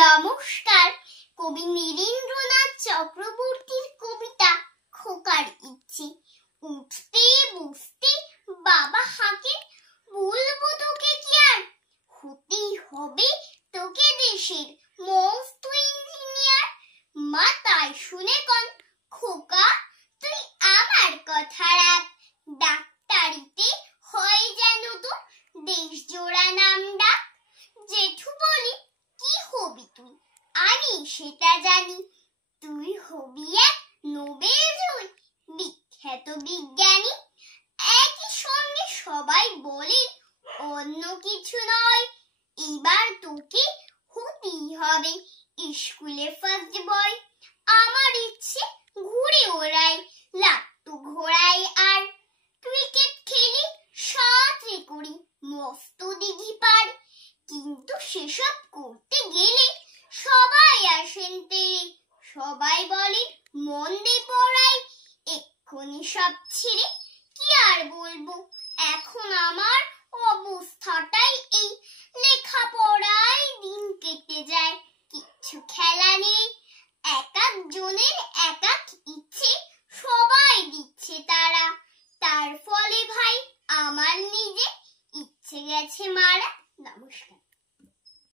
নমস্কার। কবি নীরেন্দ্রনাথ চক্রবর্তীর কবিতা খোকার ইচ্ছে। উঠতে বসতে বাবা হাঁকে, বলবো তোকে কি আর, হতেই হবে তোকে দেশের মস্ত ইঞ্জিনিয়ার। মা তাই শুনে কন, খোকা তুই আমার কথা রাখ, ডাক্তারিতে হয় যেন তোর দেশ জোড়া নাম ডাক। জেঠু বলি, কি হবি তুই? আমি সেটা জানি, তুই হবি এক নোবেল বিখ্যাত বিজ্ঞানী। একই সঙ্গে সবাই বলে অন্য কিছু নয়, এবার তোকে হতেই হবে স্কুলে ফার্স্ট বয়। আমার ইচ্ছে ঘুরে ওড়াই লাট্টু ঘোড়াই, আর ক্রিকেট খেলি, সাঁতরে করি মস্ত দিঘি পার। কিন্তু সেসব করতে গেলে সবাই আসেন তেরে, সবাই বলে মন দে পড়াই। এক্ষুনি সব ছেড়ে কি আর বলবো, এখন আমার অবস্থাটাই এই, লেখাপড়ায় দিন কেটে যায়, কিচ্ছু খেলা নেই। এক এক জনের এক এক ইচ্ছে, সবাই দিচ্ছে তারা, তার ফলে ভাই আমার নিজে ইচ্ছে গেছে মারা। নমস্কার।